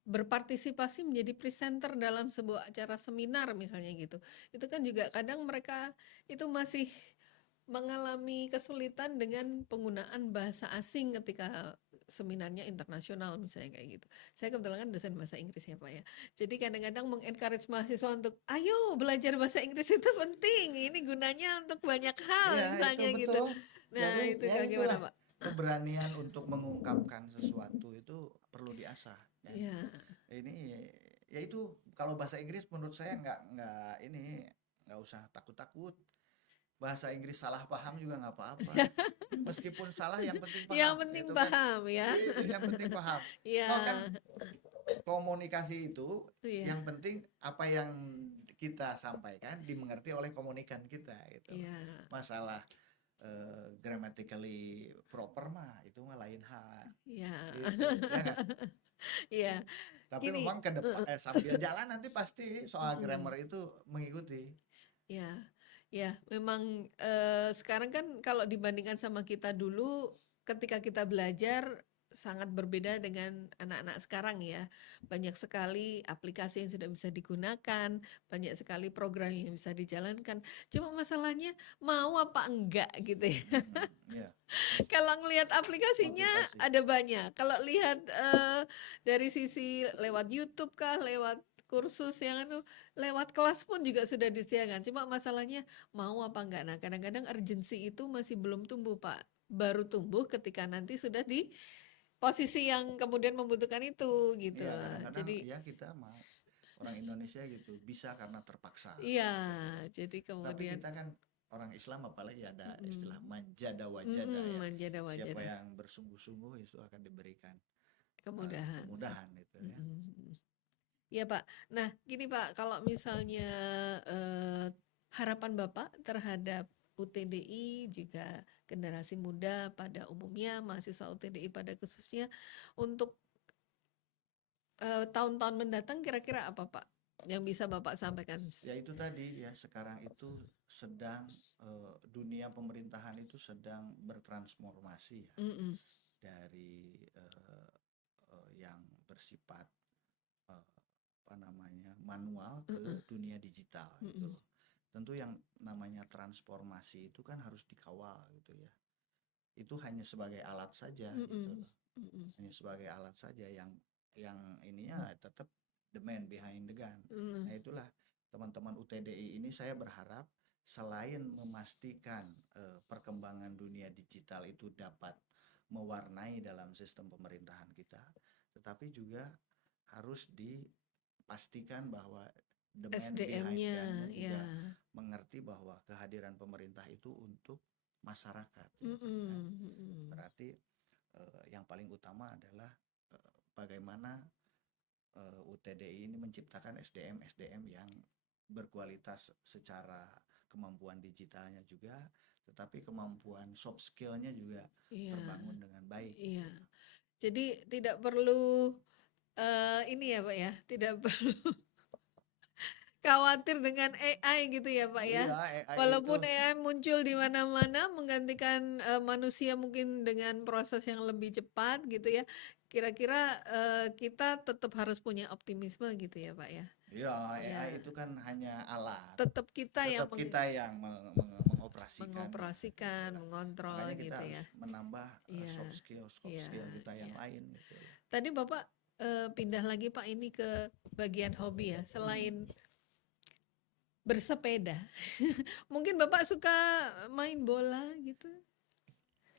berpartisipasi menjadi presenter dalam sebuah acara seminar misalnya gitu. Itu kan juga kadang mereka itu masih mengalami kesulitan dengan penggunaan bahasa asing ketika seminarnya internasional misalnya kayak gitu. Saya kebetulan kan dosen bahasa Inggris ya Pak ya. Jadi kadang-kadang mengencourage mahasiswa untuk ayo belajar bahasa Inggris itu penting. Ini gunanya untuk banyak hal iya itu misalnya gitu. betul. Nah, Jadi itu ya bagaimana itulah Pak? keberanian untuk mengungkapkan sesuatu itu perlu diasah ya. Iya. Ini ya itu kalau bahasa Inggris menurut saya nggak ini nggak usah takut-takut. Bahasa Inggris salah paham juga nggak apa-apa. Meskipun salah yang penting Yang paham penting gitu kan. paham ya. Yang penting paham. Iya. Toh kan komunikasi itu Iya. yang penting apa yang kita sampaikan dimengerti oleh komunikan kita gitu. Iya. Masalah grammatically proper mah itu mah lain hal Iya. gitu. Ya nggak? Iya. Tapi Gini. memang ke depan sambil jalan nanti pasti soal Mm-mm. grammar itu mengikuti. Ya, ya, memang sekarang kan kalau dibandingkan sama kita dulu, ketika kita belajar sangat berbeda dengan anak-anak sekarang ya. Banyak sekali aplikasi yang sudah bisa digunakan, banyak sekali program yang bisa dijalankan. Cuma masalahnya mau apa enggak gitu ya. Ya, Kalau ngelihat aplikasinya motivasi. ada banyak. Kalau lihat dari sisi lewat YouTube kah, lewat kursus yang anu, lewat kelas pun juga sudah disediakan. Cuma masalahnya mau apa enggak. Nah, kadang-kadang urgensi itu masih belum tumbuh, Pak. Baru tumbuh ketika nanti sudah di posisi yang kemudian membutuhkan itu gitu Iya, lah. kadang-kadang Jadi ya kita mau orang Indonesia gitu bisa karena terpaksa iya, gitu. jadi Tapi kemudian kita kan orang Islam apalagi ada istilah mm, manjada wajada ya. manjada Siapa wajada yang bersungguh-sungguh itu akan diberikan kemudahan. kemudahan itu ya. Iya Pak. Nah gini Pak, kalau misalnya harapan Bapak terhadap UTDI juga generasi muda pada umumnya, mahasiswa UTDI pada khususnya untuk tahun-tahun mendatang kira-kira apa Pak yang bisa Bapak sampaikan? Ya itu tadi ya sekarang itu sedang dunia pemerintahan itu sedang bertransformasi ya Mm-mm, dari yang bersifat eh, apa namanya manual mm-mm, ke dunia digital gitu mm-mm, loh. Tentu yang namanya transformasi itu kan harus dikawal gitu ya. Itu hanya sebagai alat saja gitu mm-mm, loh. mm-mm, Hanya sebagai alat saja yang ininya tetap the man behind the gun. mm-mm. Nah, itulah teman-teman UTDI ini saya berharap selain memastikan perkembangan dunia digital itu dapat mewarnai dalam sistem pemerintahan kita, tetapi juga harus dipastikan bahwa the man behind SDM-nya gun-nya ya. juga mengerti bahwa kehadiran pemerintah itu untuk masyarakat gitu kan. Mm-mm, mm-mm. Berarti yang paling utama adalah bagaimana UTDI ini menciptakan SDM-SDM yang berkualitas secara kemampuan digitalnya juga, tetapi kemampuan soft skill-nya juga Iya, terbangun dengan baik iya. gitu. Jadi tidak perlu Ini ya Pak ya, tidak perlu khawatir dengan AI gitu ya Pak ya. Iya, AI itu Walaupun AI muncul di mana-mana menggantikan manusia mungkin dengan proses yang lebih cepat gitu ya. Kira-kira kita tetap harus punya optimisme gitu ya Pak ya. iya, Ya, AI itu kan hanya alat. tetap kita yang Tetap kita yang mengoperasikan. mengoperasikan, mengontrol Makanya kita gitu harus ya. menambah Iya, soft skill iya, kita yang iya. lain gitu. Tadi Bapak pindah lagi Pak ini ke bagian hobi ya. Selain bersepeda, mungkin Bapak suka main bola gitu?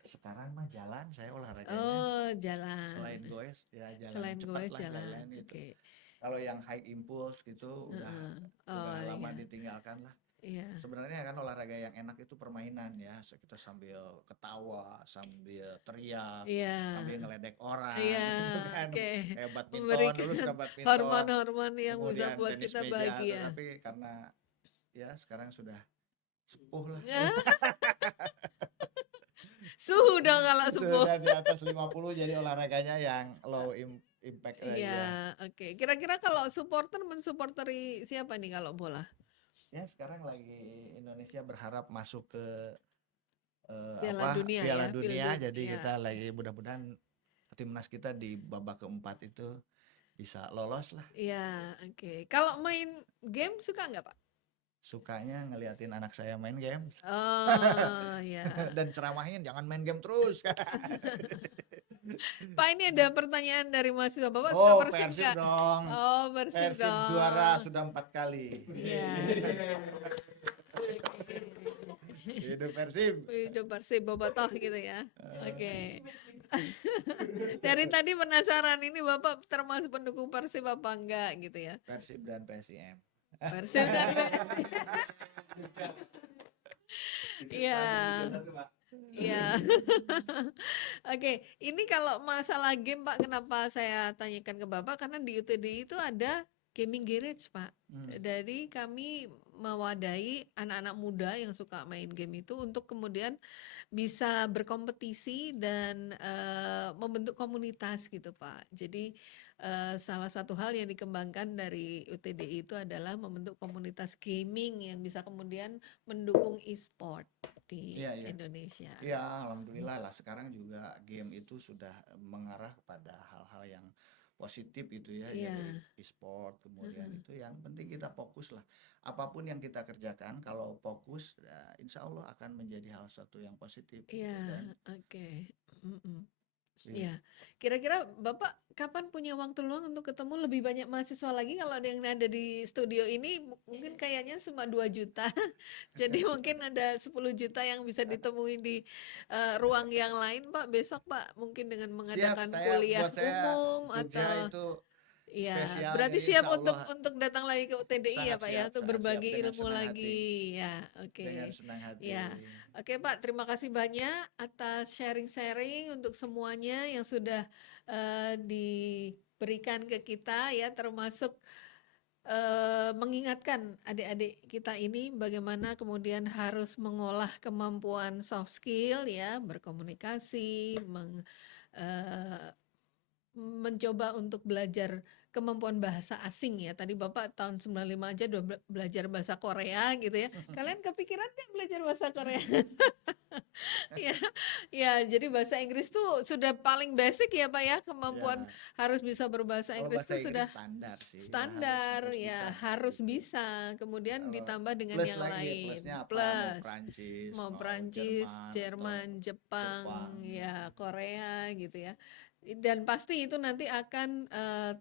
Sekarang mah jalan saya olahraganya. Oh, jalan. Selain goes ya jalan Selain cepat goes lah jalan. jalan gitu. Oke. Kalau yang high impulse gitu Heeh. udah Oh lama iya. ditinggalkan lah. Iya. Sebenarnya kan olahraga yang enak itu permainan ya. Kita sambil ketawa, sambil teriak, Iya. sambil ngeledek orang Iya, gitu kan. oke. Kayak badminton, Memberikan dulu suka badminton, hormon-hormon yang bisa kemudian buat tenis kita meja, bahagia. tetapi karena ya sekarang sudah sepuh lah. Suhu dong kalau sepuh. Sudah di atas 50 jadi olahraganya yang low impact aja. Iya, oke. Kira-kira kalau supporter mensupporteri siapa nih kalau bola? Ya sekarang lagi Indonesia berharap masuk ke Piala Dunia Piala ya, Dunia, jadi iya. kita lagi mudah-mudahan timnas kita di babak keempat itu bisa lolos lah. Iya, oke. Kalau main game suka nggak Pak? Sukanya ngeliatin anak saya main game Oh, ya. dan ceramahin jangan main game terus. Pak, ini ada pertanyaan dari mahasiswa. Bapak suka Persib Persib nggak? dong. Oh, Persib Persib dong. juara sudah 4 kali. Iya. Hidup Persib. Hidup Persib bobotoh gitu ya. Oke. Dari tadi penasaran ini Bapak termasuk pendukung Persib apa enggak gitu ya? Persib dan PSIM. Persib dan Iya. Iya. Oke, ini kalau masalah game Pak, kenapa saya tanyakan ke Bapak? Karena di UTD itu ada gaming garage Pak. Dari kami mewadahi anak-anak muda yang suka main game itu untuk kemudian bisa berkompetisi dan membentuk komunitas gitu Pak. Jadi salah satu hal yang dikembangkan dari UTDI itu adalah membentuk komunitas gaming yang bisa kemudian mendukung e-sport di Iya, iya. Indonesia. Ya, alhamdulillah lah sekarang juga game itu sudah mengarah pada hal-hal yang positif itu ya, Iya. jadi e-sport kemudian itu yang penting kita fokus lah. Apapun yang kita kerjakan kalau fokus, ya, insya Allah akan menjadi hal satu yang positif. gitu Iya, kan. oke. Mm-mm. Iya. Ya, kira-kira Bapak kapan punya waktu luang untuk ketemu lebih banyak mahasiswa lagi? Kalau ada yang ada di studio ini mungkin kayaknya cuma 2 juta. Jadi mungkin ada 10 juta yang bisa ditemui di ruang yang lain, Pak. Besok Pak mungkin dengan mengadakan kuliah buat saya umum Jogja atau itu iya, spesial, berarti jadi siap insya untuk Allah datang lagi ke UTDI ya sangat Pak ya, siap, untuk sangat berbagi siap dengan ilmu senang lagi. Ya, oke. dengan senang hati. Ya. Oke Pak, terima kasih banyak atas sharing-sharing untuk semuanya yang sudah diberikan ke kita ya, termasuk mengingatkan adik-adik kita ini bagaimana kemudian harus mengolah kemampuan soft skill ya, berkomunikasi, mencoba untuk belajar kemampuan bahasa asing ya. Tadi Bapak tahun 95 aja udah belajar bahasa Korea gitu ya. Kalian kepikiran nggak belajar bahasa Korea? Ya, ya, jadi bahasa Inggris tuh sudah paling basic ya Pak ya, kemampuan harus bisa berbahasa Kalau Inggris bahasa tuh Inggris sudah standar sih. standar ya, harus gitu. bisa. Kemudian Kalau ditambah dengan plus yang lagi, lain. plusnya apa? Plus, Mau mau Prancis, Prancis, Jerman, Jerman, Jepang, Jepang. ya Korea gitu ya. Dan pasti itu nanti akan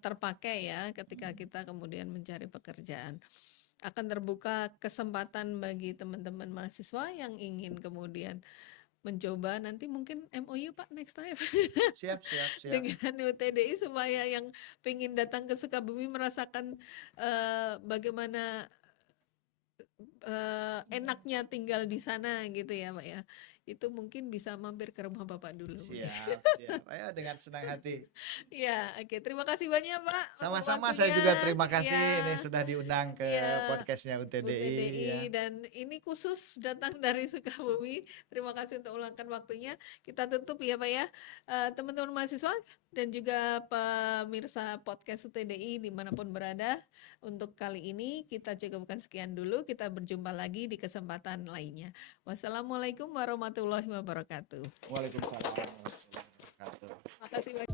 terpakai ya ketika kita kemudian mencari pekerjaan. Akan terbuka kesempatan bagi teman-teman mahasiswa yang ingin kemudian mencoba nanti mungkin MOU Pak next time Siap. dengan UTDI supaya yang pengen datang ke Sukabumi merasakan bagaimana enaknya tinggal di sana gitu ya Pak ya. Itu mungkin bisa mampir ke rumah Bapak dulu. Siap, siap. Ayo dengan senang hati. Ya, oke. Terima kasih banyak Pak. Sama-sama, waktunya. saya juga terima kasih Ya, ini sudah diundang ke ya, podcastnya UTDI. UTDI Ya. dan ini khusus datang dari Sukabumi. Terima kasih untuk meluangkan waktunya. Kita tutup ya Pak ya. Teman-teman mahasiswa dan juga pemirsa podcast UTDI dimanapun berada. Untuk kali ini kita cukupkan sekian dulu. Kita berjumpa lagi di kesempatan lainnya. Wassalamualaikum warahmatullahi wabarakatuh. Waalaikumsalam warahmatullahi wabarakatuh. Makasih banyak.